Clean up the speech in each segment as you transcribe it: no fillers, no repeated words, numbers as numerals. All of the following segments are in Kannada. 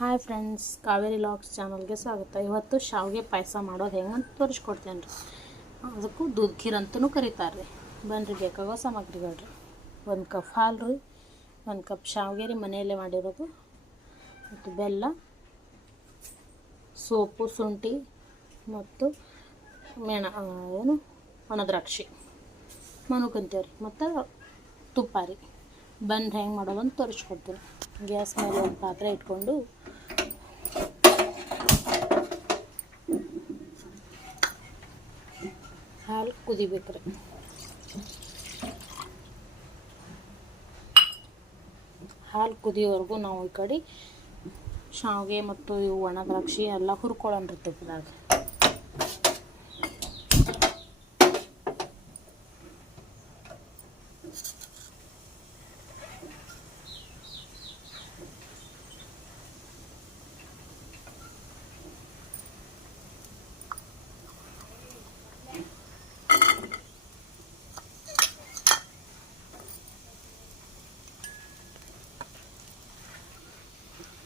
ಹಾಯ್ ಫ್ರೆಂಡ್ಸ್, ಕಾವೇರಿ ಲಾಗ್ಸ್ ಚಾನಲ್ಗೆ ಸ್ವಾಗತ. ಇವತ್ತು ಶಾವಿಗೆ ಪಾಯಸ ಮಾಡೋದು ಹೆಂಗೆ ಅಂತ ತೋರಿಸ್ಕೊಡ್ತೇನೆ ರೀ. ಅದಕ್ಕೂ ದೂದ್ ಖೀರ್ ಅಂತಲೂ ಕರೀತಾರೆ ರೀ. ಬನ್ನಿರಿ, ಬೇಕಾಗೋ ಸಾಮಗ್ರಿಗಳು ರೀ: 1 ಕಪ್ ಹಾಲು ರೀ, 1 ಕಪ್ ಶಾವಿಗೆ ರೀ ಮನೆಯಲ್ಲೇ ಮಾಡಿರೋದು, ಮತ್ತು ಬೆಲ್ಲ, ಸೋಪು, ಶುಂಠಿ ಮತ್ತು ಒಣ ದ್ರಾಕ್ಷಿ ಮನುಕಂತೀವಿ ರೀ, ಮತ್ತು ತುಪ್ಪ ರೀ. ಬನ್ನಿ ಹೆಂಗೆ ಮಾಡೋದು ಅಂತ ತೋರಿಸ್ಕೊಡ್ತೀನಿ. ಗ್ಯಾಸ್ ಮೇಲೆ ಒಂದು ಪಾತ್ರೆ ಇಟ್ಕೊಂಡು ಹಾಲು ಕುದಿಬೇಕು ರೀ. ಹಾಲು ಕುದಿಯೋವರೆಗೂ ನಾವು ಈ ಕಡೆ ಶಾವಿಗೆ ಮತ್ತು ಇವು ಒಣ ದ್ರಾಕ್ಷಿ ಎಲ್ಲ ಹುರ್ಕೊಳ್ಳೋಣ ತುಪ್ಪದಾಗ.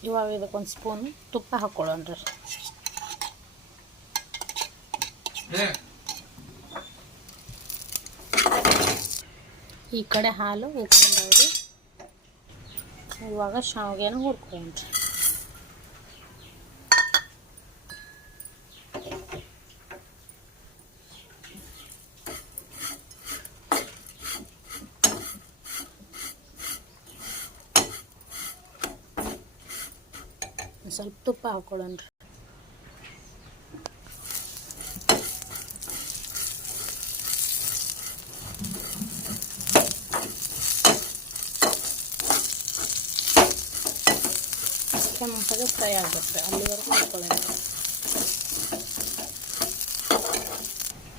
ಇವಾಗ ಇದಕ್ಕೊಂದು ಸ್ಪೂನ್ ತುಪ್ಪ ಹಾಕ್ಕೊಳ್ಳೋಣ ರೀ. ಈ ಕಡೆ ಹಾಲು ಉಕ್ಕೊಂಡವ್ರಿ. ಇವಾಗ ಶಾವಿಗೆನ ಹುರ್ಕೊಳ್ಳೋಣ ರೀ. ಸ್ವಲ್ಪ ತುಪ್ಪ ಹಾಕ್ಕೊಳ್ಳೋಣ ರೀ. ಕೆಂಪಗೆ ಫ್ರೈ ಆಗುತ್ತೆ, ಅಲ್ಲಿವರೆಗೂ ಹಾಕ್ಕೊಳ್ಳೋಣ.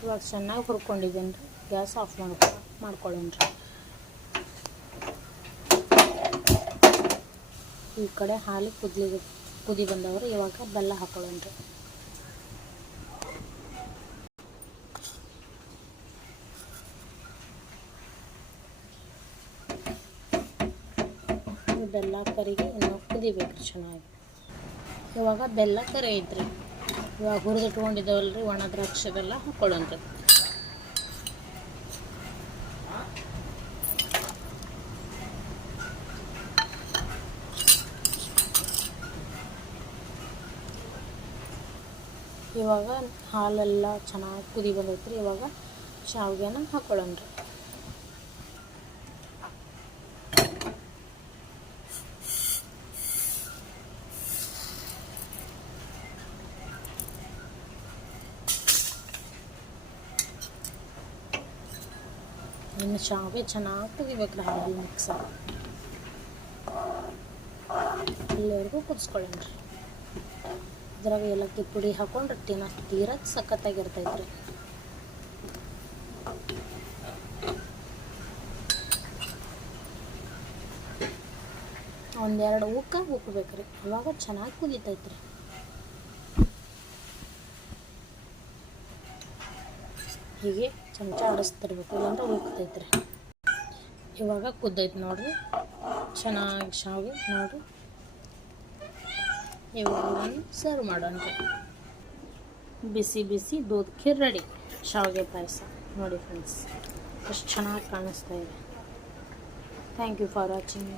ಇವಾಗ ಚೆನ್ನಾಗಿ ಹುರ್ಕೊಂಡಿದ್ದೀನಿ ರೀ. ಗ್ಯಾಸ್ ಆಫ್ ಮಾಡ್ಕೊಳ್ಳೋಣ ರೀ. ಈ ಕಡೆ ಹಾಲು ಕುದಿ ಬಂದವರು. ಇವಾಗ ಬೆಲ್ಲ ಹಾಕ್ಕೊಳ್ಳೋಣ ರೀ. ಬೆಲ್ಲ ಕರಿಗೆ ಇನ್ನೂ ಕುದಿಬೇಕು ಚೆನ್ನಾಗಿ. ಇವಾಗ ಬೆಲ್ಲ ಕರಿ ಐತ್ರಿ. ಇವಾಗ ಹುರಿದಿಟ್ಕೊಂಡಿದ್ದಾವಲ್ರಿ ಒಣ ದ್ರಾಕ್ಷಿ ಬೆಲ್ಲ ಹಾಕ್ಕೊಳ್ಳೋಣ ರೀ. ಇವಾಗ ಹಾಲೆಲ್ಲ ಚೆನ್ನಾಗಿ ಕುದಿ ಬಂದೈತ್ರಿ. ಇವಾಗ ಶಾವಿಗೆನ ಹಾಕ್ಕೊಳ್ಳೋಣ ರೀ. ಇನ್ನು ಶಾವಿಗೆ ಚೆನ್ನಾಗಿ ಕುದಿಬೇಕು ರೀ. ಹಾಲು ಮಿಕ್ಸ್ ಇಲ್ಲಿವರೆಗೂ ಕುದಿಸ್ಕೊಳ್ಳೋಣ ರೀ. ಇದ್ರಾಗ ಏಲಕ್ಕಿ ಪುಡಿ ಹಾಕೊಂಡ್ರೆ ತೀರ ಸಖತ್ತಾಗಿರ್ತೈತೆ ರೀ. ಒಂದೆರಡು ಉಕ್ಕಬೇಕು ರೀ. ಅವಾಗ ಚೆನ್ನಾಗಿ ಕುದಿತೈತೆ ರೀ. ಹೀಗೆ ಚಮಚ ಆಡಿಸ್ತಿರ್ಬೇಕು, ಇಲ್ಲಾಂದ್ರೆ ಉಕ್ತೈತೆ ರೀ. ಇವಾಗ ಕುದ್ದೈತೆ ನೋಡಿರಿ ಚೆನ್ನಾಗಿ ಶಾವಿಗೆ ನೋಡಿರಿ. ಇವಾಗ ಸರ್ವ್ ಮಾಡೋಣ ರೀ. ಬಿಸಿ ಬಿಸಿ ದೂದ್ ಖೀರ್ ರೆಡಿ. ಶಾವಿಗೆ ಪಾಯಸ ನೋಡಿ ಫ್ರೆಂಡ್ಸ್, ಎಷ್ಟು ಚೆನ್ನಾಗಿ ಕಾಣಿಸ್ತಾ ಇದೆ. Thank you for watching.